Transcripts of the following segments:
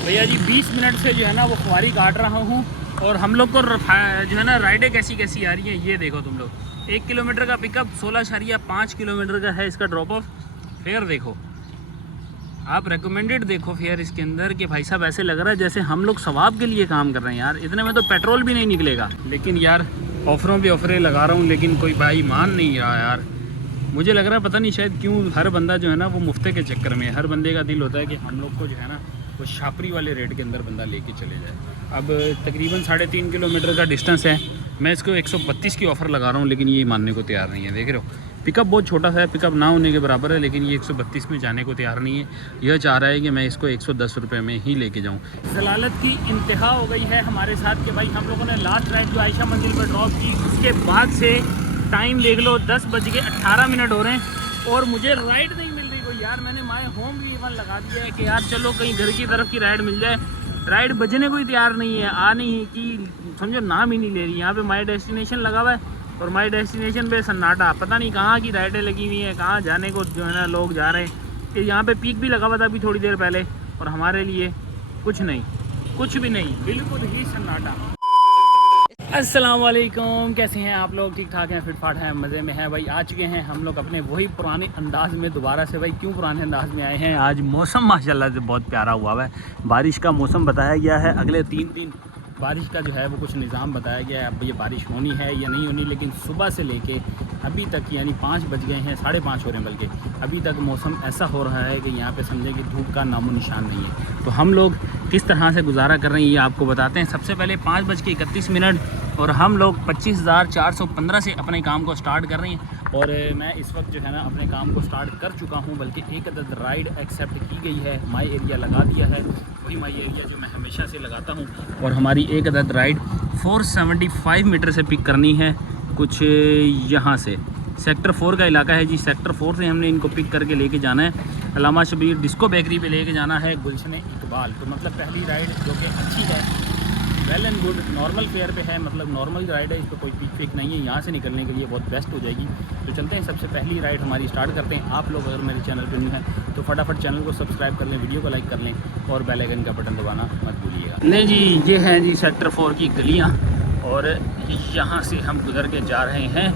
भैया जी 20 मिनट से जो है ना वो ख्वारी काट रहा हूँ और हम लोग को जो है ना राइडें कैसी कैसी आ रही हैं ये देखो तुम लोग। 1 किलोमीटर का पिकअप 16.5 किलोमीटर का है इसका ड्रॉप ऑफ। फेयर देखो आप, रेकमेंडेड देखो फेयर इसके अंदर कि भाई साहब ऐसे लग रहा है जैसे हम लोग सवाब के लिए काम कर रहे हैं यार। इतने में तो पेट्रोल भी नहीं निकलेगा। लेकिन यार ऑफरों पे ऑफरें लगा रहा हूँ लेकिन कोई भाई मान नहीं रहा यार। मुझे लग रहा है पता नहीं शायद क्यों हर बंदा जो है ना वो मुफ्ते के चक्कर में, हर बंदे का दिल होता है कि हम लोग को जो है ना वो छापरी वाले रेट के अंदर बंदा लेके चले जाए। अब तकरीबन 3.5 किलोमीटर का डिस्टेंस है, मैं इसको 132 की ऑफ़र लगा रहा हूँ लेकिन ये मानने को तैयार नहीं है। देख रहे हो पिकअप बहुत छोटा सा है, पिकअप ना होने के बराबर है, लेकिन ये 132 में जाने को तैयार नहीं है। यह चाह रहा है कि मैं इसको 110 रुपये में ही लेके जाऊँ। जलालत की इंतहा हो गई है हमारे साथ कि भाई हम लोगों ने लास्ट राइड जो आयशा मंजिल पर ड्रॉप की उसके बाद से टाइम देख लो 10:18 हो रहे हैं और मुझे राइड नहीं मिल रही कोई यार। मैंने माय होम भी इवन लगा दिया है कि यार चलो कहीं घर की तरफ की राइड मिल जाए। राइड बजने कोई तैयार नहीं है, आ नहीं है कि समझो नाम ही नहीं ले रही। यहाँ पे माई डेस्टिनेशन लगा हुआ है और माई डेस्टिनेशन पे सन्नाटा, पता नहीं कहाँ की राइडें लगी हुई हैं, कहाँ जाने को जो है ना लोग जा रहे हैं। कि यहाँ पे पीक भी लगा हुआ था अभी थोड़ी देर पहले और हमारे लिए कुछ नहीं, कुछ भी नहीं, बिल्कुल ही सन्नाटा। अस्सलाम वालेकुम, कैसे हैं आप लोग? ठीक ठाक हैं, फिटफाट हैं, मज़े में हैं भाई। आ चुके हैं हम लोग अपने वही पुराने अंदाज में दोबारा से। भाई क्यों पुराने अंदाज में आए हैं? आज मौसम माशाल्लाह से बहुत प्यारा हुआ है, बारिश का मौसम बताया गया है। अगले 3 दिन बारिश का जो है वो कुछ निज़ाम बताया गया है। अब ये बारिश होनी है या नहीं होनी, लेकिन सुबह से लेके अभी तक यानी 5 बज गए हैं, 5:30 हो रहे हैं बल्कि, अभी तक मौसम ऐसा हो रहा है कि यहाँ पे समझें कि धूप का नामो निशान नहीं है। तो हम लोग किस तरह से गुजारा कर रहे हैं ये आपको बताते हैं। सबसे पहले 5:31 और हम लोग 25,415 से अपने काम को स्टार्ट कर रहे हैं। और मैं इस वक्त जो है ना अपने काम को स्टार्ट कर चुका हूं, बल्कि एक अदद राइड एक्सेप्ट की गई है, माई एरिया लगा दिया है, वही माई एरिया जो मैं हमेशा से लगाता हूं। और हमारी एक अदद राइड 475 मीटर से पिक करनी है, कुछ यहाँ से सेक्टर 4 का इलाका है जी। सेक्टर 4 से हमने इनको पिक करके लेके जाना है, अल्लामा शबीर डिस्को बेकरी पे लेके जाना है, गुलशन इकबाल। तो मतलब पहली राइड जो कि अच्छी है, well and good, normal fair पे है, मतलब नॉर्मल राइड है, इस पर कोई पीक फेक नहीं है। यहाँ से निकलने के लिए बहुत बेस्ट हो जाएगी। तो चलते हैं, सबसे पहली राइड हमारी स्टार्ट करते हैं। आप लोग अगर मेरे चैनल पर न्यू हैं तो फटाफट चैनल को सब्सक्राइब कर लें, वीडियो को लाइक कर लें और बेल आइकन का बटन दबाना मत भूलिएगा। नहीं जी, ये है जी सेक्टर 4 की गलियाँ और यहाँ से हम गुजर के जा रहे हैं।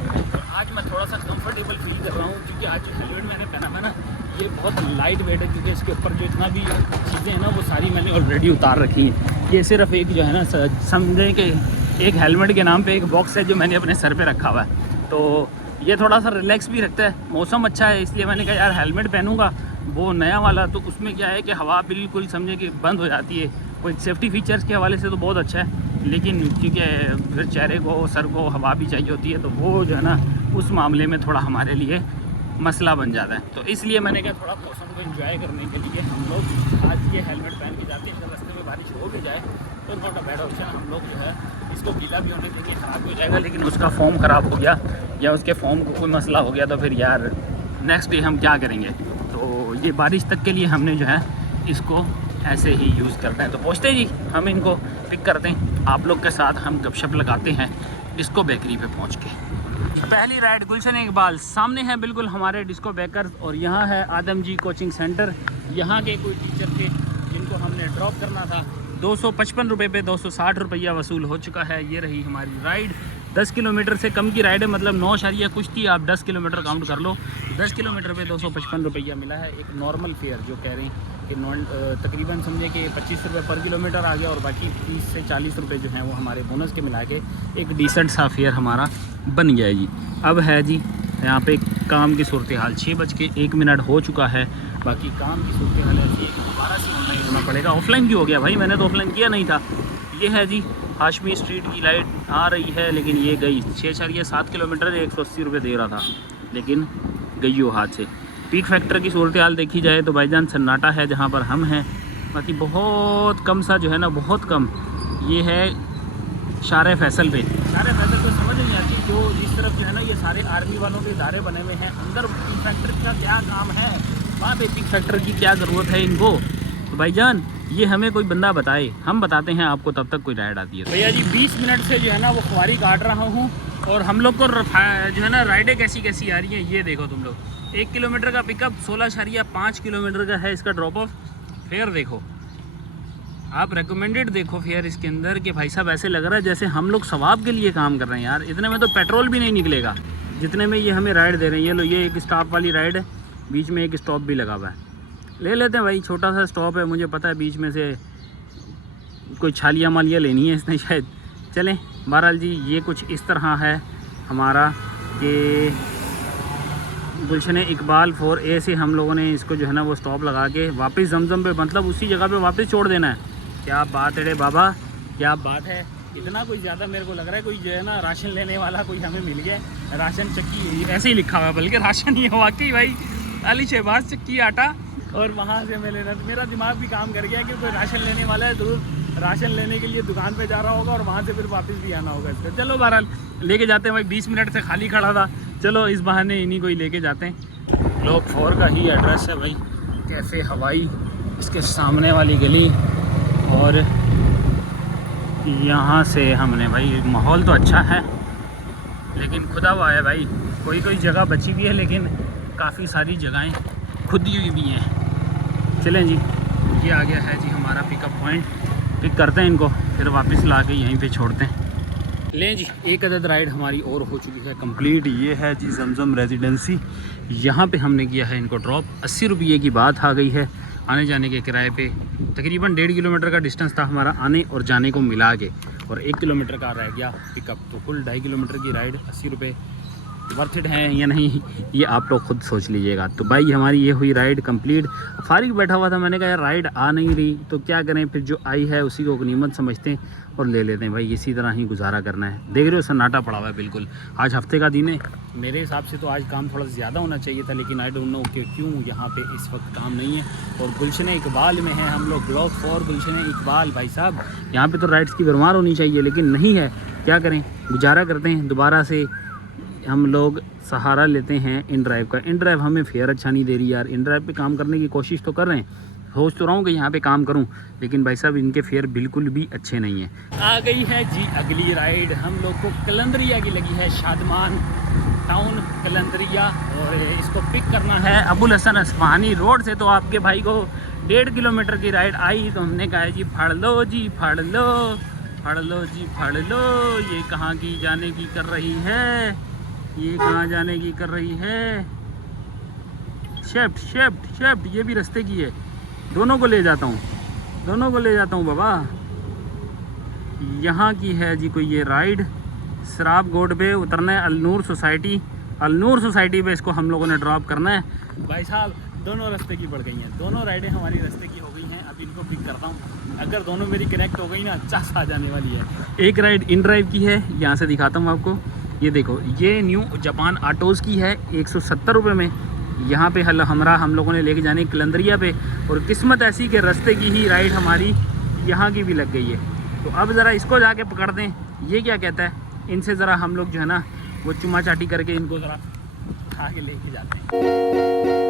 आज मैं थोड़ा सा कंफर्टेबल फील कर रहा हूँ क्योंकि आज जो हेलमेट मैंने पहना था ना ये बहुत लाइट वेट है, क्योंकि इसके ऊपर जो इतना भी चीज़ें हैं ना वो सारी मैंने ऑलरेडी उतार रखी हैं। ये सिर्फ एक जो है ना समझें कि एक हेलमेट के नाम पे एक बॉक्स है जो मैंने अपने सर पे रखा हुआ है। तो ये थोड़ा सा रिलैक्स भी रखता है, मौसम अच्छा है इसलिए मैंने कहा यार हेलमेट पहनूंगा वो नया वाला। तो उसमें क्या है कि हवा बिल्कुल समझे कि बंद हो जाती है। कोई सेफ्टी फीचर्स के हवाले से तो बहुत अच्छा है, लेकिन क्योंकि फिर चेहरे को सर को हवा भी चाहिए होती है तो वो जो है ना उस मामले में थोड़ा हमारे लिए मसला बन जाता है। तो इसलिए मैंने कहा थोड़ा मौसम को एंजॉय करने के लिए हम लोग आज ये हेलमेट पहन के जाते हैं। अगर रास्ते में बारिश हो भी जाए तो नॉट अ बैड ऑप्शन, हम लोग जो है इसको गीला भी होने देंगे, ख़राब हो जाएगा। लेकिन उसका फॉर्म ख़राब हो गया या उसके फॉर्म को कोई मसला हो गया तो फिर यार नेक्स्ट डे हम क्या करेंगे। तो ये बारिश तक के लिए हमने जो है इसको ऐसे ही यूज़ करना है। तो पहुँचते जी हम इनको पिक करते हैं, आप लोग के साथ हम गपशप लगाते हैं डिस्को बेकरी पे पहुँच के। पहली राइड गुलशन इकबाल, सामने है बिल्कुल हमारे डिस्को बेकर्स और यहाँ है आदम जी कोचिंग सेंटर। यहाँ के कोई टीचर थे जिनको हमने ड्रॉप करना था। 255 रुपये पे 260 रुपया वसूल हो चुका है। ये रही हमारी राइड, 10 किलोमीटर से कम की राइड है, मतलब 9 कुछ थी, आप 10 किलोमीटर काउंट कर लो। 10 किलोमीटर पे 255 रुपया मिला है। एक नॉर्मल फेयर जो कह रहे हैं कि तकरीबन समझे कि 25 रुपये पर किलोमीटर आ गया और बाकी 30 से 40 रुपये जो हैं वो हमारे बोनस के मिला के एक डिसेंट सा फेयर हमारा बन गया है जी। अब है जी यहाँ पे काम की सूरत हाल, 6:01 हो चुका है। बाकी काम की सूरत हाल ऐसी है कि दोबारा से ऑनलाइन करना पड़ेगा। ऑफलाइन क्यों हो गया भाई, मैंने तो ऑफलाइन किया नहीं था। ये है जी हाशमी स्ट्रीट की लाइट आ रही है, लेकिन ये गई 6.7 किलोमीटर 180 रुपये दे रहा था, लेकिन गई वो हाथ से। पीक फैक्टर की सूरत हाल देखी जाए तो भाईजान सन्नाटा है जहाँ पर हम हैं। बाकी बहुत कम सा जो है ना, बहुत कम। ये है शारे फैसल पे, शारे फैसल पे समझ नहीं आती जो इस तरफ जो है ना ये सारे आर्मी वालों के इदारे बने हुए हैं। अंदर पीक फैक्टर का क्या काम है, वहाँ पे पीक फैक्टर की क्या ज़रूरत है इनको। तो भाईजान ये हमें कोई बंदा बताए, हम बताते हैं आपको, तब तक कोई राइड आती है। भैया जी 20 मिनट से जो है ना वो ख्वारी काट रहा हूँ और हम लोग को जो है ना राइडें कैसी कैसी आ रही हैं ये देखो तुम लोग। 1 किलोमीटर का पिकअप 16.5 किलोमीटर का है इसका ड्रॉप ऑफ। फेयर देखो आप रेकमेंडेड देखो फेयर इसके अंदर कि भाई साहब ऐसे लग रहा है जैसे हम लोग सवाब के लिए काम कर रहे हैं यार। इतने में तो पेट्रोल भी नहीं निकलेगा जितने में ये हमें राइड दे रहे हैं। ये लो, ये एक स्टॉप वाली राइड है, बीच में एक स्टॉप भी लगा हुआ है। ले लेते हैं भाई, छोटा सा स्टॉप है, मुझे पता है बीच में से कोई छालियाँ मालियाँ लेनी है इसने शायद। चलें बहरहाल जी, ये कुछ इस तरह है हमारा कि गुलशन इकबाल 4A से हम लोगों ने इसको जो है ना वो स्टॉप लगा के वापस जमजम पे, मतलब उसी जगह पे वापस छोड़ देना है। क्या बात है रे बाबा, क्या बात है। इतना कोई ज़्यादा मेरे को लग रहा है कोई जो है ना राशन लेने वाला कोई हमें मिल गया। राशन चक्की ऐसे ही लिखा हुआ है, बल्कि राशन ही है वाकई भाई, अली शहबाज चक्की आटा। और वहाँ से मैं लेना, मेरा दिमाग भी काम कर गया कि कोई राशन लेने वाला है, ज़रूर राशन लेने के लिए दुकान पे जा रहा होगा और वहाँ से फिर वापस भी आना होगा इसका। चलो बहरहाल लेके जाते हैं भाई, 20 मिनट से खाली खड़ा था, चलो इस बहाने इन्हीं को ही लेके जाते हैं। ब्लॉक 4 का ही एड्रेस है भाई, कैफ़े हवाई, इसके सामने वाली गली। और यहाँ से हमने भाई, माहौल तो अच्छा है लेकिन खुदा हुआ है भाई, कोई कोई जगह बची भी है लेकिन काफ़ी सारी जगहें खुदी हुई भी हैं। चलें जी, ये आ गया है जी हमारा पिकअप पॉइंट, पिक करते हैं इनको, फिर वापस ला के यहीं पे छोड़ते हैं। लें जी, एक अदद राइड हमारी और हो चुकी है कंप्लीट। ये है जी जमजम रेजिडेंसी, यहाँ पे हमने किया है इनको ड्रॉप। 80 रुपये की बात आ गई है आने जाने के किराए पे। तकरीबन 1.5 किलोमीटर का डिस्टेंस था हमारा आने और जाने को मिला के, और 1 किलोमीटर का रह गया पिकअप। तो कुल 2.5 किलोमीटर की राइड 80 रुपये वर्थ इट है या नहीं, ये आप लोग खुद सोच लीजिएगा। तो भाई हमारी ये हुई राइड कंप्लीट। फारिग बैठा हुआ था, मैंने कहा यार राइड आ नहीं रही तो क्या करें, फिर जो आई है उसी को गनीमत समझते हैं और ले लेते हैं भाई, इसी तरह ही गुजारा करना है। देख रहे हो सन्नाटा पड़ा हुआ है बिल्कुल। आज हफ्ते का दिन है, मेरे हिसाब से तो आज काम थोड़ा ज़्यादा होना चाहिए था, लेकिन आई डोंट नो कि क्यों यहाँ पे इस वक्त काम नहीं है। और गुलशन इकबाल में है हम लोग, ब्लॉक 4 गुलशन इकबाल। भाई साहब यहाँ पे तो राइड्स की भरमार होनी चाहिए लेकिन नहीं है, क्या करें, गुजारा करते हैं। दोबारा से हम लोग सहारा लेते हैं इन ड्राइव का। इन ड्राइव हमें फेयर अच्छा नहीं दे रही यार। इन ड्राइव पे काम करने की कोशिश तो कर रहे हैं, सोच तो रहा हूँ कि यहाँ पे काम करूँ, लेकिन भाई साहब इनके फेयर बिल्कुल भी अच्छे नहीं हैं। आ गई है जी अगली राइड, हम लोग को कलंदरिया की लगी है, शादमान टाउन कलंदरिया, और इसको पिक करना है अबुल हसन अस्फहानी रोड से। तो आपके भाई को 1.5 किलोमीटर की राइड आई, तो हमने कहा जी फाड़ लो जी, फाड़ लो, फाड़ लो जी, फाड़ लो। ये कहाँ की जाने की कर रही है, ये कहाँ जाने की कर रही है, शेफ्ट शेफ्ट शेफ्ट, ये भी रास्ते की है। दोनों को ले जाता हूँ, दोनों को ले जाता हूँ बाबा। यहाँ की है जी कोई ये राइड, सराब गोड पे उतरना है, अलनूर सोसाइटी, अलनूर सोसाइटी पे इसको हम लोगों ने ड्रॉप करना है। भाई साहब दोनों रास्ते की पड़ गई हैं, दोनों राइडें हमारी रास्ते की हो गई हैं। अब इनको पिक करता हूँ, अगर दोनों मेरी कनेक्ट हो गई ना, चास आ जाने वाली है। एक राइड इन ड्राइव की है, यहाँ से दिखाता हूँ आपको, ये देखो, ये न्यू जापान ऑटोज़ की है 170 रुपये में। यहाँ पे हम लोगों ने लेके जाने कलंदरिया पे, और किस्मत ऐसी कि रास्ते की ही राइड हमारी यहाँ की भी लग गई है। तो अब ज़रा इसको जाके पकड़ दें, ये क्या कहता है, इनसे ज़रा हम लोग जो है ना वो चुमा चाटी करके इनको ज़रा आगे लेके जाते हैं।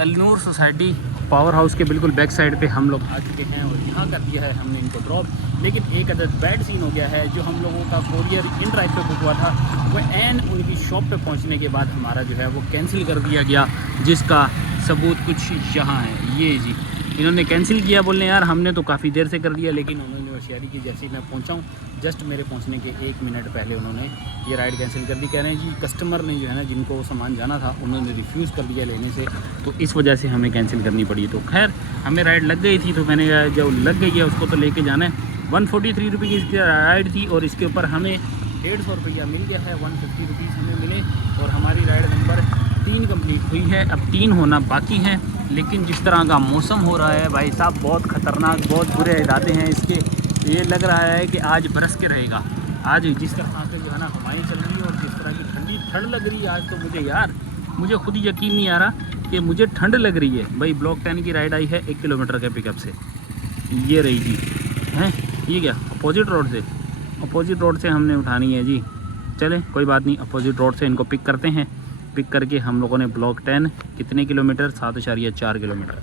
अलनूर सोसाइटी पावर हाउस के बिल्कुल बैक साइड पे हम लोग आ चुके हैं, और यहाँ कर दिया है हमने इनको ड्रॉप। लेकिन एक अदद बैड सीन हो गया है, जो हम लोगों का कोरियर इन ड्राइव पे बुक हुआ था, वो एन उनकी शॉप पे पहुँचने के बाद हमारा जो है वो कैंसिल कर दिया गया, जिसका सबूत कुछ यहाँ है। ये जी इन्होंने कैंसिल किया, बोलने यार हमने तो काफ़ी देर से कर दिया, लेकिन उन्होंने होशियारी की, जैसे ही मैं पहुँचा हूँ जस्ट मेरे पहुँचने के 1 मिनट पहले उन्होंने ये राइड कैंसिल कर दी। कह रहे हैं जी कस्टमर ने जो है ना, जिनको वो सामान जाना था, उन्होंने रिफ्यूज़ कर दिया लेने से, तो इस वजह से हमें कैंसिल करनी पड़ी। तो खैर हमें राइड लग गई थी, तो मैंने जो लग गई है उसको तो लेके जाना है। 143 रुपये की इसकी राइड थी, और इसके ऊपर हमें 150 रुपया मिल गया है, 150 रुपीज़ हमें मिले, और हमारी राइड नंबर 3 कंप्लीट हुई है। अब 3 होना बाकी हैं, लेकिन जिस तरह का मौसम हो रहा है भाई साहब, बहुत ख़तरनाक, बहुत बुरे इरादे हैं इसके। ये लग रहा है कि आज बरस के रहेगा। आज जिस तरह से जो है ना हवाएं चल रही है, और जिस तरह की ठंडी ठंड लग रही है आज, तो मुझे यार मुझे खुद यकीन नहीं आ रहा कि मुझे ठंड लग रही है। भाई ब्लॉक 10 की राइड आई है 1 किलोमीटर के पिकअप से, ये रही जी हैं, ये क्या अपोजिट रोड से, अपोजिट रोड से हमने उठानी है जी। चले कोई बात नहीं, अपोजिट रोड से इनको पिक करते हैं, पिक करके हम लोगों ने ब्लॉक 10 कितने किलोमीटर 7.4 किलोमीटर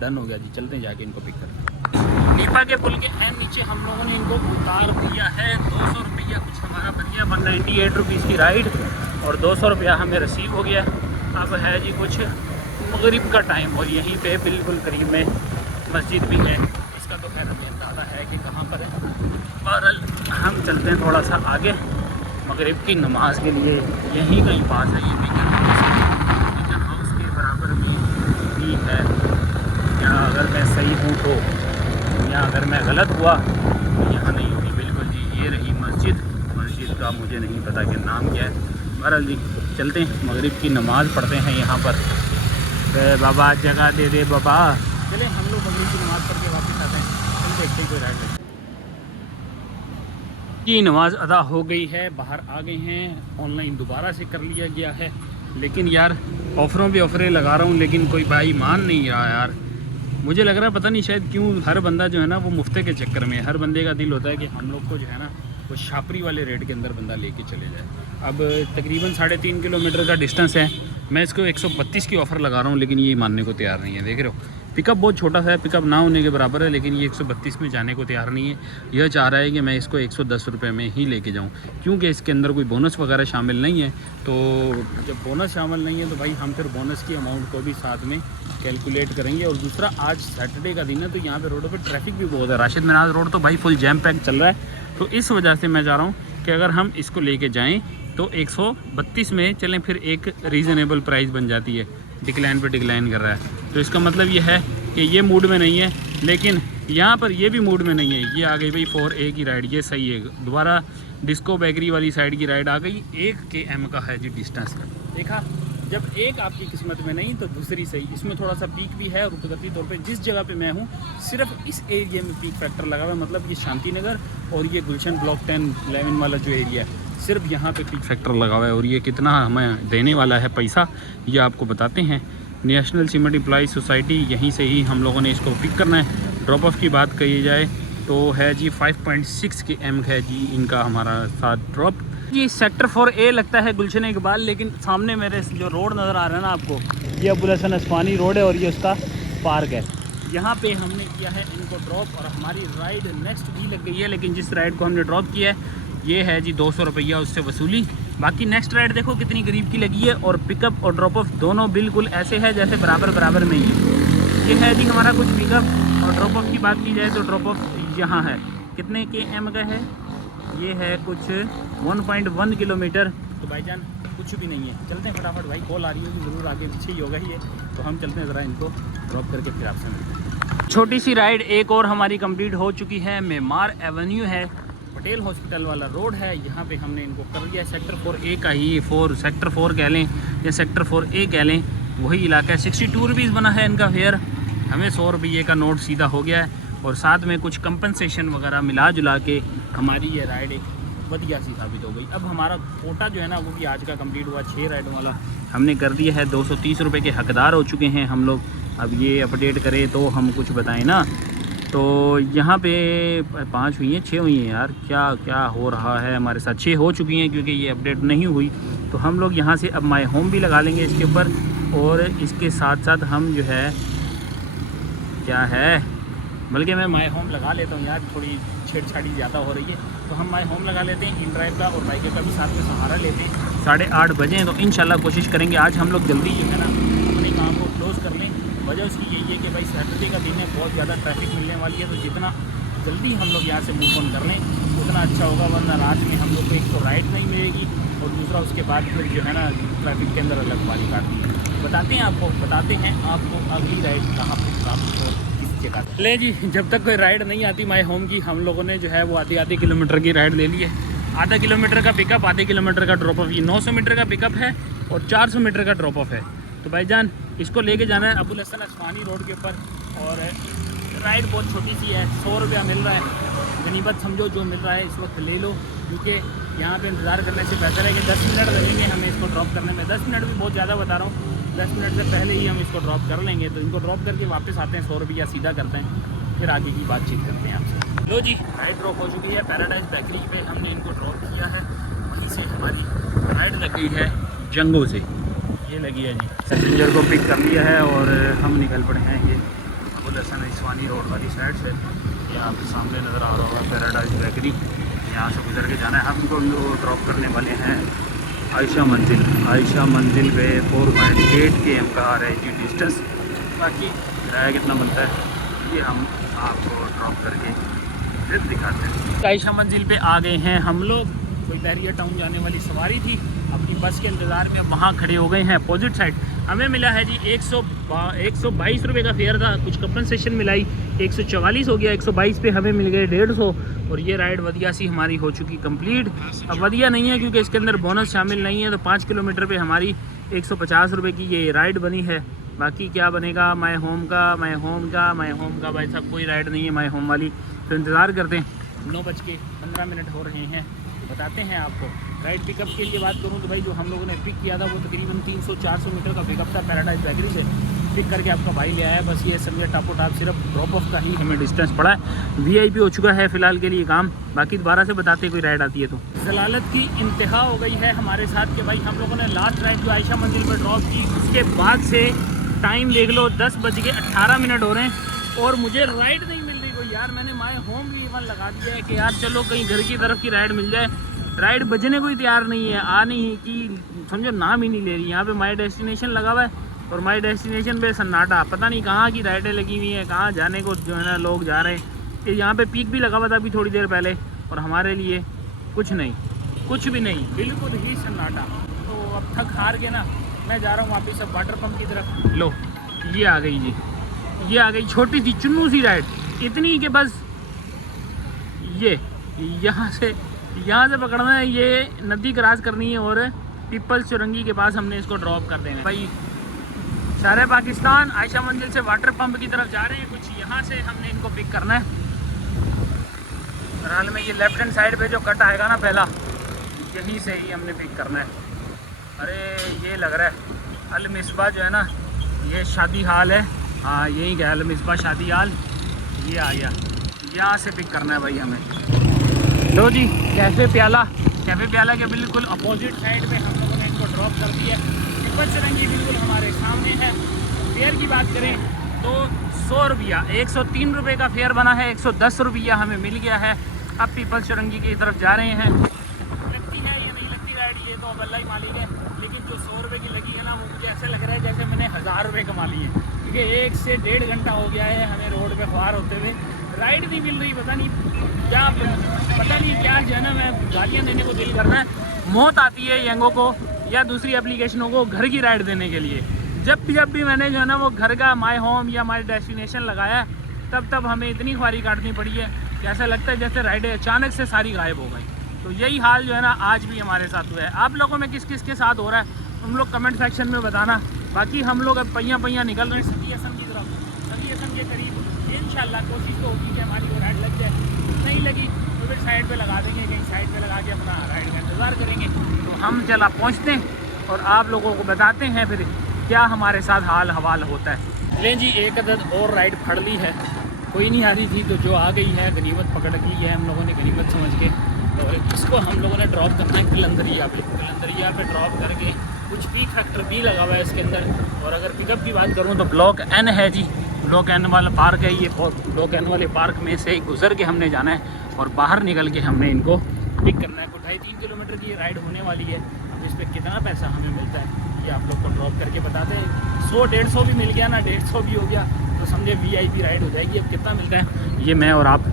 डन हो गया जी। चलते हैं जाके इनको पिक करते हैं। नीपा के पुल के एन नीचे हम लोगों ने इनको उतार दिया है। 200 रुपया कुछ हमारा बन गया, 198 रुपीज़ की राइड और 200 रुपया हमें रिसीव हो गया। अब है जी कुछ मगरिब का टाइम और यहीं पे बिल्कुल करीब में मस्जिद भी है। इसका तो खैर हमें अंदाज़ा है कि कहाँ पर है। बहरहाल हम चलते हैं थोड़ा सा आगे मगरिब की नमाज के लिए। यहीं कहीं पास है ये बीकन हाउस के बराबर भी है। या अगर मैं सही हूँ तो, या अगर मैं गलत हुआ तो यहाँ नहीं होगी बिल्कुल जी। ये रही मस्जिद का मुझे नहीं पता कि नाम क्या है। बहरहाल जी चलते हैं मगरिब की नमाज़ पढ़ते हैं यहाँ पर। बाबा जगह दे दे बाबा। चले हम लोग मगरिब की नमाज़ पढ़ के वापस आते हैं। चल देखते हैं कोई राइड की नमाज़ अदा हो गई है। बाहर आ गए हैं। ऑनलाइन दोबारा से कर लिया गया है, लेकिन यार ऑफ़रों पे ऑफ़रें लगा रहा हूँ लेकिन कोई भाई मान नहीं रहा यार। मुझे लग रहा है पता नहीं शायद क्यों हर बंदा जो है ना वो मुफ्ते के चक्कर में, हर बंदे का दिल होता है कि हम लोग को जो है ना वो छापरी वाले रेट के अंदर बंदा लेके चले जाए। अब तकरीबन 3.5 किलोमीटर का डिस्टेंस है। मैं इसको 132 की ऑफ़र लगा रहा हूँ लेकिन ये मानने को तैयार नहीं है। देख रहे हो पिकअप बहुत छोटा सा है, पिकअप ना होने के बराबर है, लेकिन ये 132 में जाने को तैयार नहीं है। यह चाह रहा है कि मैं इसको 110 रुपये में ही लेके जाऊं, क्योंकि इसके अंदर कोई बोनस वगैरह शामिल नहीं है। तो जब बोनस शामिल नहीं है तो भाई हम फिर बोनस की अमाउंट को भी साथ में कैलकुलेट करेंगे। और दूसरा आज सैटरडे का दिन है तो यहाँ पे रोडों पे ट्रैफिक भी बहुत है। राशिद मिनाज रोड तो भाई फुल जैम पैक चल रहा है। तो इस वजह से मैं चाह रहा हूँ कि अगर हम इसको लेके जाएँ तो 132 में चलें, फिर एक रीज़नेबल प्राइस बन जाती है। डिक्लाइन पे डिक्लाइन कर रहा है तो इसका मतलब ये है कि ये मूड में नहीं है, लेकिन यहाँ पर ये भी मूड में नहीं है। ये आ गई भाई 4A की राइड, ये सही है। दोबारा डिस्को बेकरी वाली साइड की राइड आ गई। 1 km का है जी डिस्टेंस। देखा, जब एक आपकी किस्मत में नहीं तो दूसरी सही। इसमें थोड़ा सा पीक भी है और कुदरती तौर पे जिस जगह पे मैं हूँ सिर्फ इस एरिया में पीक फैक्टर लगा हुआ है। मतलब ये शांति नगर और ये गुलशन ब्लॉक 10-11 वाला जो एरिया है सिर्फ यहाँ पे पीक फैक्टर लगा हुआ है। और ये कितना हमें देने वाला है पैसा ये आपको बताते हैं। नेशनल सीमेंट एम्प्लॉइज सोसाइटी, यहीं से ही हम लोगों ने इसको पिक करना है। ड्रॉप ऑफ की बात कही जाए तो है जी 5.6 km है जी इनका हमारा साथ ड्रॉप जी। सेक्टर 4A लगता है गुलशन इकबाल, लेकिन सामने मेरे जो रोड नज़र आ रहा है ना आपको, ये अबुल हसन अस्फानी रोड है और ये उसका पार्क है। यहाँ पे हमने किया है इनको ड्रॉप और हमारी राइड नेक्स्ट भी लग गई है। लेकिन जिस राइड को हमने ड्रॉप किया है ये है जी 200 रुपया उससे वसूली। बाकी नेक्स्ट राइड देखो कितनी करीब की लगी है और पिकअप और ड्रॉप ऑफ दोनों बिल्कुल ऐसे है जैसे बराबर में ही है। ये है जी हमारा कुछ पिकअप और ड्रॉप ऑफ की बात की जाए तो ड्रॉप ऑफ यहाँ है कितने km का है, ये है कुछ 1.1 किलोमीटर। तो भाईजान कुछ भी नहीं है। चलते हैं फटाफट, भाई कॉल आ रही होगी ज़रूर, आगे पीछे ही होगा ये। तो हम चलते हैं ज़रा इनको ड्रॉप करके फिर आपसे मिलते हैं। छोटी सी राइड एक और हमारी कंप्लीट हो चुकी है। मेमार एवेन्यू है, पटेल हॉस्पिटल वाला रोड है, यहाँ पे हमने इनको कर दिया। सेक्टर 4A का ही सेक्टर 4 कह लें या सेक्टर 4A कह लें, वही इलाका है। 62 रुपीज़ बना है इनका फेयर। हमें 100 रुपये का नोट सीधा हो गया है और साथ में कुछ कंपनसेशन वगैरह मिला जुला के हमारी ये राइड एक बढ़िया सी साबित हो गई। अब हमारा कोटा जो है ना वो भी आज का कंप्लीट हुआ। 6 राइड वाला हमने कर दिया है। 230 रुपये के हकदार हो चुके हैं हम लोग। अब ये अपडेट करें तो हम कुछ बताएं ना। तो यहाँ पे 5 हुई हैं, 6 हुई हैं यार, क्या हो रहा है हमारे साथ। 6 हो चुकी हैं क्योंकि ये अपडेट नहीं हुई। तो हम लोग यहाँ से अब माई होम भी लगा लेंगे इसके ऊपर, और इसके साथ साथ हम जो है क्या है, बल्कि मैं माई होम लगा लेता हूँ यार, थोड़ी छेड़छाड़ी ज़्यादा हो रही है तो हम माई होम लगा लेते हैं। इन ड्राइव का और बाइक का भी साथ में सहारा लेते हैं। 8:30 बजे हैं तो इंशाल्लाह कोशिश करेंगे आज हम लोग जल्दी जो है ना अपने काम को क्लोज़ कर लें। वजह उसकी यही है कि भाई सैटरडे का दिन है, बहुत ज़्यादा ट्रैफिक मिलने वाली है। तो जितना जल्दी हम लोग यहाँ से मूव ऑन कर लें उतना अच्छा होगा, वरना रात में हम लोग को एक तो राइड नहीं मिलेगी और दूसरा उसके बाद फिर जो है ना ट्रैफिक के अंदर अलग वाली काटती है। बताते हैं आपको अगली राइड कहाँ पर प्राप्त हो किस जगह। ले जी, जब तक कोई राइड नहीं आती माई होम की, हम लोगों ने जो है वो आधे किलोमीटर की राइड ले ली है। आधा किलोमीटर का पिकअप, आधे किलोमीटर का ड्रॉप ऑफ। ये 900 मीटर का पिकअप है और 400 मीटर का ड्रॉप ऑफ है। तो भाईजान इसको लेके जाना है अबुल हसन अस्फानी रोड के ऊपर और राइड बहुत छोटी सी है। 100 रुपया मिल रहा है, गनीमत समझो, जो मिल रहा है इस वक्त ले लो, क्योंकि यहाँ पे इंतज़ार करने से बेहतर है कि 10 मिनट लगेंगे हमें इसको ड्रॉप करने में। 10 मिनट भी बहुत ज़्यादा बता रहा हूँ, 10 मिनट से पहले ही हम इसको ड्रॉप कर लेंगे। तो इनको ड्रॉप करके वापस आते हैं, 100 रुपया सीधा करते हैं, फिर आगे की बातचीत करते हैं आपसे। लो जी, राइड ड्रॉप हो चुकी है। पैराडाइज बेकरी पे हमने इनको ड्रॉप किया है, वहीं से हमारी राइड लग गई है जंगों से। ये लगी है जी। पैसेंजर को पिक कर लिया है और हम निकल पड़े हैं ये अबुल हसन इस्वानी रोड वाली साइड से। यहाँ पे सामने नज़र आ रहा होगा पैराडाइज बेकरी, यहाँ से गुजर के जाना है। हमको ड्रॉप करने वाले हैं आयशा मंजिल पे 4.8 km का आ रहा है जी डिस्टेंस। बाकी किराया कितना बनता है ये हम आपको ड्रॉप करके फिर दिखाते हैं। आयशा मंजिल पे आ गए हैं हम लोग। कोई बहरिया टाउन जाने वाली सवारी थी, अपनी बस के इंतज़ार में वहाँ खड़े हो गए हैं अपोजिट साइड। हमें मिला है जी 122 रुपये का फेयर था, कुछ कंपनसेशन मिलाई 144 हो गया, 122 पे हमें मिल गए 150। और ये राइड वदिया सी हमारी हो चुकी कंप्लीट। अब वदिया नहीं है क्योंकि इसके अंदर बोनस शामिल नहीं है, तो 5 किलोमीटर पे हमारी 150 रुपये की ये राइड बनी है। बाकी क्या बनेगा माई होम का भाई साहब कोई राइड नहीं है माई होम वाली। तो इंतज़ार करते हैं, 9:15 हो रहे हैं, बताते हैं आपको। राइड पिकअप के लिए बात करूं तो भाई जो हम लोगों ने पिक किया था वो तकरीबन 300-400 मीटर का पिकअप था। पैराडाइज बेकरी से पिक करके आपका भाई ले आया। बस ये समझे टापो टाप सिर्फ ड्रॉप ऑफ का ही हमें डिस्टेंस पड़ा है। VIP हो चुका है फ़िलहाल के लिए काम, बाकी दोबारा से बताते कोई राइड आती है तो। जलालत की इंतहा हो गई है हमारे साथ कि भाई हम लोगों ने लास्ट राइड जो आयशा मंजिल पर ड्रॉप की, उसके बाद से टाइम देख लो 10:18 हो रहे हैं और मुझे राइड नहीं मिल रही कोई। यार मैंने माई होम भी इवन लगा दिया है कि यार चलो कहीं घर की तरफ की राइड मिल जाए। राइड बजने को ही तैयार नहीं है, आने ही की समझो नाम ही नहीं ले रही। यहाँ पे माई डेस्टिनेशन लगा हुआ है और माई डेस्टिनेशन पे सन्नाटा, पता नहीं कहाँ की राइडें लगी हुई हैं, कहाँ जाने को जो है ना लोग जा रहे हैं। कि यहाँ पे पीक भी लगा हुआ था अभी थोड़ी देर पहले और हमारे लिए कुछ भी नहीं, बिल्कुल ही सन्नाटा। तो अब थक हार के ना मैं जा रहा हूँ वापस अब वाटर पम्प की तरफ। लो ये आ गई जी, ये आ गई छोटी सी चुन्नू सी राइड, इतनी कि बस ये यहाँ से पकड़ना है, ये नदी क्रॉस करनी है और पीपल्स चुरंगी के पास हमने इसको ड्रॉप कर देना है। भाई सारे पाकिस्तान आयशा मंजिल से वाटर पंप की तरफ जा रहे हैं, कुछ यहाँ से हमने इनको पिक करना है। फिलहाल में ये लेफ्ट हैंड साइड पे जो कट आएगा ना पहला, यहीं से ही हमने पिक करना है। अरे ये लग रहा है अल मिसबा जो है ना, ये शादी हाल है। हाँ यहीं गया अल मिसबा शादी हाल, ये आ गया। यहाँ से पिक करना है भाई हमें। लो जी कैफ़े प्याला के बिल्कुल अपोजिट साइड पे हम लोगों ने इनको ड्रॉप कर दिया है। पीपल्स चुरंगी बिल्कुल हमारे सामने है। फेयर की बात करें तो 100 रुपया, 103 रुपये का फेयर बना है, 110 रुपया हमें मिल गया है। अब पीपल्स चुरंगी की तरफ जा रहे हैं। लगती है ये नहीं लगती राइड, ये तो अब अल्लाह ही मालिक है, लेकिन जो 100 रुपये की लगी है ना, वो मुझे ऐसा लग रहा है जैसे मैंने 1000 रुपये कमा लिए हैं, क्योंकि 1 से 1.5 घंटा हो गया है हमें रोड पे ख्वार होते हुए। राइड नहीं मिल रही, पता नहीं क्या जो है ना, मैं गालियाँ देने को दिल करना है। मौत आती है यंगों को या दूसरी एप्लीकेशनों को घर की राइड देने के लिए। जब भी मैंने जो है ना वो घर का माई होम या माई डेस्टिनेशन लगाया, तब हमें इतनी ख्वारी काटनी पड़ी है कि ऐसा लगता है जैसे राइडें अचानक से सारी गायब हो गई। तो यही हाल जो है ना आज भी हमारे साथ हुआ है। आप लोगों में किस किस के साथ हो रहा है तुम लोग कमेंट सेक्शन में बताना। बाकी हम लोग अब पहिया निकल रहे हैं सखी हसन की तरफ। सखी हसन के करीब इंशाल्लाह कोशिश तो होगी कि हमारी वो राइड लग जाए, नहीं लगी तो फिर साइड पे लगा देंगे, कहीं साइड पे लगा के अपना राइड का इंतज़ार करेंगे। तो हम चला पहुँचते हैं और आप लोगों को बताते हैं फिर क्या हमारे साथ हाल हवाल होता है। लें जी एक अदद और राइड फड़ ली है, कोई नहीं आ रही थी तो जो आ गई है गनीमत पकड़ ली है हम लोगों ने, गनीमत समझ के। और इसको हम लोगों ने ड्रॉप करना है कलंदरिया पे ड्रॉप करके। कुछ पीक फैक्टर भी लगा हुआ है इसके अंदर। और अगर पिकअप की बात करूँ तो ब्लॉक N है जी, ब्लॉक N वाला पार्क है ये। ब्लॉक N वाले पार्क में से गुजर के हमने जाना है और बाहर निकल के हमने इनको पिक करना है। कुछ 2.5-3 किलोमीटर की राइड होने वाली है, जिस पर कितना पैसा हमें मिलता है ये आप लोग को ड्रॉप करके बताते हैं। 100-150 भी मिल गया ना, 150 भी हो गया तो समझे VIP राइड हो जाएगी। अब कितना मिलता है ये मैं और आप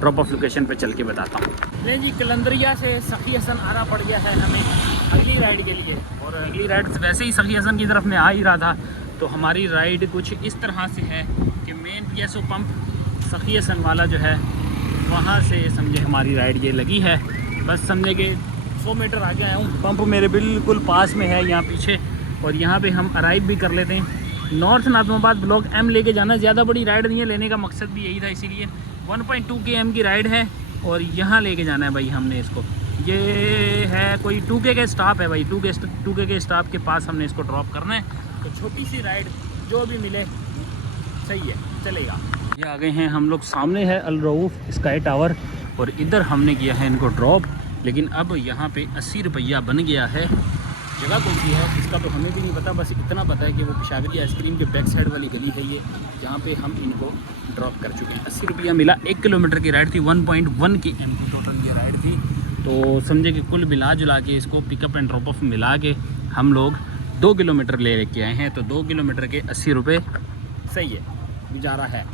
ड्रॉप ऑफ लोकेशन पे चल के बताता हूँ। नहीं जी कलंदरिया से सखी हसन आना पड़ गया है हमें अगली राइड के लिए। और अगली राइड वैसे ही सखी हसन की तरफ में आ ही रहा था, तो हमारी राइड कुछ इस तरह से है कि मेन PSO पंप सखी हसन वाला जो है वहाँ से समझे हमारी राइड ये लगी है। बस समझे कि 100 मीटर आगे आया हूँ, पंप मेरे बिल्कुल पास में है यहाँ पीछे। और यहाँ पे हम अराइव भी कर लेते हैं। नॉर्थ नाज़िमाबाद ब्लॉक M लेके जाना, ज़्यादा बड़ी राइड नहीं है, लेने का मकसद भी यही था, इसीलिए 1.2 km की राइड है और यहाँ लेके जाना है भाई हमने इसको। ये है कोई 2K के स्टॉप है भाई, 2K के स्टॉप के पास हमने इसको ड्रॉप करना है। तो छोटी सी राइड जो भी मिले सही है, चलेगा। ये आ गए हैं हम लोग, सामने है अल रऊफ़ स्काई टावर और इधर हमने किया है इनको ड्रॉप। लेकिन अब यहाँ पे 80 रुपया बन गया है जगह कौन सी है इसका तो हमें भी नहीं पता, बस इतना पता है कि वो पेशावरी आइसक्रीम के बैक साइड वाली गली है ये, जहाँ पे हम इनको ड्रॉप कर चुके हैं। 80 रुपया मिला। 1 किलोमीटर की राइड थी, 1.1 की एम टोटल ये राइड थी। तो समझे कि कुल मिला जुला के इसको पिकअप एंड ड्रॉप ऑफ मिला के हम लोग 2 किलोमीटर ले के आए हैं। तो 2 किलोमीटर के 80 रुपये सही है, गुजारा है।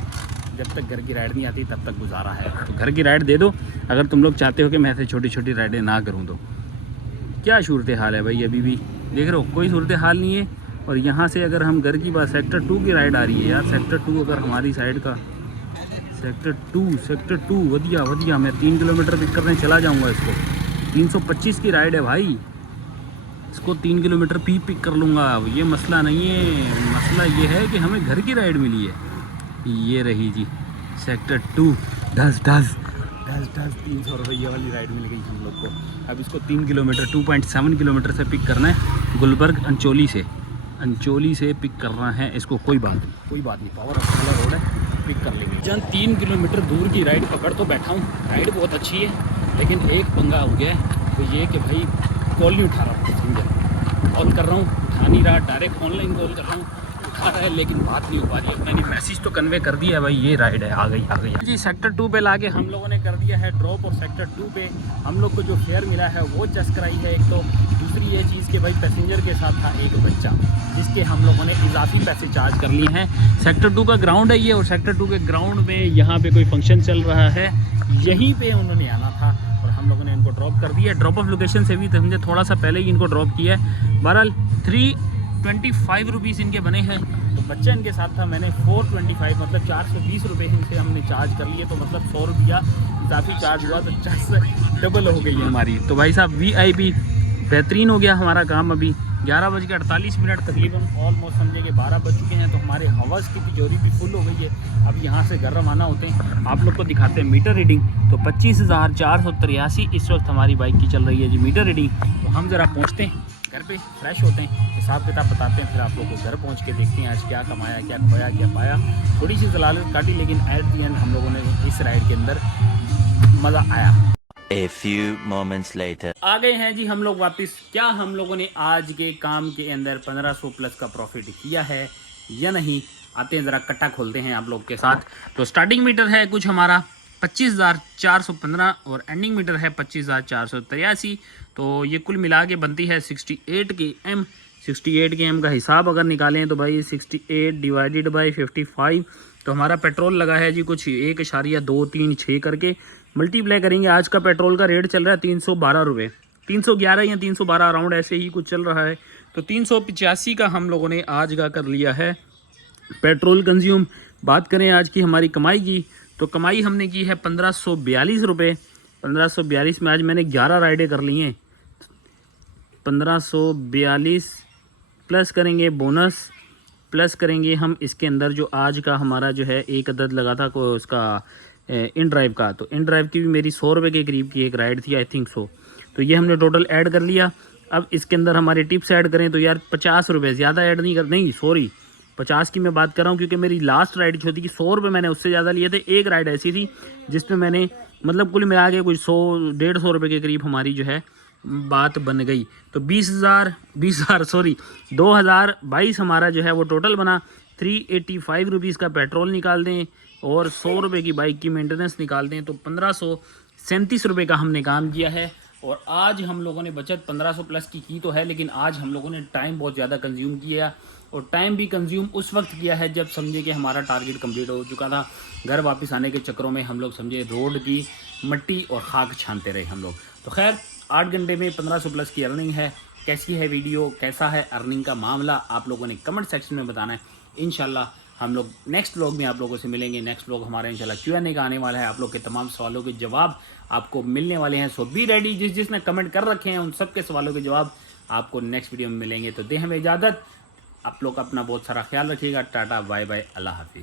जब तक घर की राइड नहीं आती तब तक गुजारा है। तो घर की राइड दे दो अगर तुम लोग चाहते हो कि मैं ऐसे छोटी छोटी राइडें ना करूँ तो। क्या सूरत हाल है भाई, अभी भी देख रहे हो कोई सूरत हाल नहीं है। और यहाँ से अगर हम घर की बात, सेक्टर 2 की राइड आ रही है यार। सेक्टर 2 अगर हमारी साइड का सेक्टर 2 वधिया वधिया, मैं 3 किलोमीटर पिक करने चला जाऊँगा इसको। 325 की राइड है भाई, इसको 3 किलोमीटर पिक कर लूँगा। ये मसला नहीं है, मसला ये है कि हमें घर की राइड मिली है। ये रही जी सेक्टर 2, 10 300 रुपये वाली राइड मिल गई हम लोग को। अब इसको 3 किलोमीटर 2.7 किलोमीटर से पिक करना है, गुलबर्ग अंचोली से पिक करना है इसको। कोई बात नहीं, पावर अप वाला रोड है, पिक कर लेंगे। जहाँ 3 किलोमीटर दूर की राइड पकड़ तो बैठा हूँ, राइड बहुत अच्छी है, लेकिन एक पंगा हो गया है, तो ये कि भाई कॉल नहीं उठा रहा हूँ। कॉल कर रहा हूँ, उठा नहीं रहा, डायरेक्ट ऑनलाइन कॉल कर रहा हूँ, उठा रहा है, लेकिन बात नहीं हो पा रही है। मैंने मैसेज तो कन्वे कर दिया है भाई, ये राइड है, आ गई जी। सेक्टर 2 पे लाके हम लोगों ने कर दिया है ड्रॉप। और सेक्टर 2 पे हम लोग को जो फेयर मिला है वो चेक कराई है एक तो। दूसरी ये चीज़ कि भाई पैसेंजर के साथ था एक बच्चा, जिसके हम लोगों ने इजाफी पैसे चार्ज कर लिए हैं। सेक्टर 2 का ग्राउंड है ये, और सेक्टर 2 के ग्राउंड में यहाँ पे कोई फंक्शन चल रहा है, यहीं पे उन्होंने आना था और हम लोगों ने इनको ड्रॉप कर दिया। ड्रॉप ऑफ लोकेशन से भी हमने थोड़ा सा पहले ही इनको ड्रॉप किया है। बहरहाल 325 रुपीज़ इनके बने हैं। तो बच्चा इनके साथ था, मैंने 425 मतलब 420 रुपये इनसे हमने चार्ज कर लिए। तो मतलब 100 रुपया इजाफी चार्ज हुआ, तो 50 डबल हो गई हमारी। तो भाई साहब VIP बेहतरीन हो गया हमारा काम। अभी 11:48 तकरीबन, ऑलमोस्ट समझे कि 12 बज चुके हैं। तो हमारे हवस की तिजोरी भी फुल हो गई है। अब यहाँ से घर रवाना होते हैं, आप लोग को दिखाते हैं मीटर रीडिंग। तो 25,483 इस वक्त हमारी बाइक की चल रही है जी मीटर रीडिंग। तो हम ज़रा पहुँचते हैं घर पे, फ्रेश होते हैं, हिसाब किताब बताते हैं, फिर आप लोग को घर पहुंच के देखते हैं आज क्या कमाया, क्या खोया, क्या पाया। थोड़ी सी जलालत काटी, लेकिन एट दी एंड हम लोगों ने इस राइड के अंदर मज़ा आया। A few moments later. आ गए हैं जी हम लोग वापस। क्या हम लोगों ने आज के काम के अंदर 1500 प्लस का प्रॉफिट किया है या नहीं, आते हैं ज़रा कट्टा खोलते हैं आप लोग के साथ। तो स्टार्टिंग मीटर है कुछ हमारा 25,415 और एंडिंग मीटर है 25,483। तो ये कुल मिला के बनती है 68 के एम। 68 के एम का हिसाब अगर निकालें तो भाई 68 डिवाइडेड बाई 55, तो हमारा पेट्रोल लगा है जी कुछ 1.236 करके मल्टीप्लाई करेंगे। आज का पेट्रोल का रेट चल रहा है 312 रुपये, 311 या 312 अराउंड ऐसे ही कुछ चल रहा है। तो 385 का हम लोगों ने आज का कर लिया है पेट्रोल कंज्यूम। बात करें आज की हमारी कमाई की, तो कमाई हमने की है 1542 रुपये। 1542 में आज मैंने 11 राइडें कर ली हैं। 1542 प्लस करेंगे बोनस, प्लस करेंगे हम इसके अंदर जो आज का हमारा जो है एक अदद लगा था को उसका इन ड्राइव का। तो इन ड्राइव की भी मेरी 100 रुपये के करीब की एक राइड थी, आई थिंक 100। तो ये हमने टोटल ऐड कर लिया। अब इसके अंदर हमारे टिप्स ऐड करें तो यार 50 रुपये, ज़्यादा ऐड नहीं सॉरी 50 की मैं बात कर रहा हूँ, क्योंकि मेरी लास्ट राइड जो थी कि 100 रुपये मैंने उससे ज़्यादा लिए थे। एक राइड ऐसी थी जिसमें मैंने मतलब कुल मिला के कुछ 100-150 रुपये के करीब हमारी जो है बात बन गई। तो 2022 हमारा जो है वो टोटल बना। 385 रुपीज़ का पेट्रोल निकाल दें और 100 रुपये की बाइक की मेंटेनेंस निकाल दें, तो 1537 रुपये का हमने काम किया है। और आज हम लोगों ने बचत 1500 प्लस की तो है, लेकिन आज हम लोगों ने टाइम बहुत ज़्यादा कंज्यूम किया। और टाइम भी कंज्यूम उस वक्त किया है जब समझे कि हमारा टारगेट कंप्लीट हो चुका था। घर वापस आने के चक्करों में हम लोग समझे रोड की मट्टी और खाक छानते रहे हम लोग। तो खैर 8 घंटे में 1500 प्लस की अर्निंग है। कैसी है वीडियो, कैसा है अर्निंग का मामला, आप लोगों ने कमेंट सेक्शन में बताना है। इंशाल्लाह हम लोग नेक्स्ट व्लॉग में आप लोगों से मिलेंगे। नेक्स्ट व्लॉग हमारा इंशाल्लाह Q&A का आने वाला है। आप लोग के तमाम सवालों के जवाब आपको मिलने वाले हैं। सो बी रेडी, जिसने कमेंट कर रखे हैं उन सब के सवालों के जवाब आपको नेक्स्ट वीडियो में मिलेंगे। तो दे हमें इजाज़त, आप लोग अपना बहुत सारा ख्याल रखिएगा। टाटा बाय बाय, अल्लाह हाफिज़।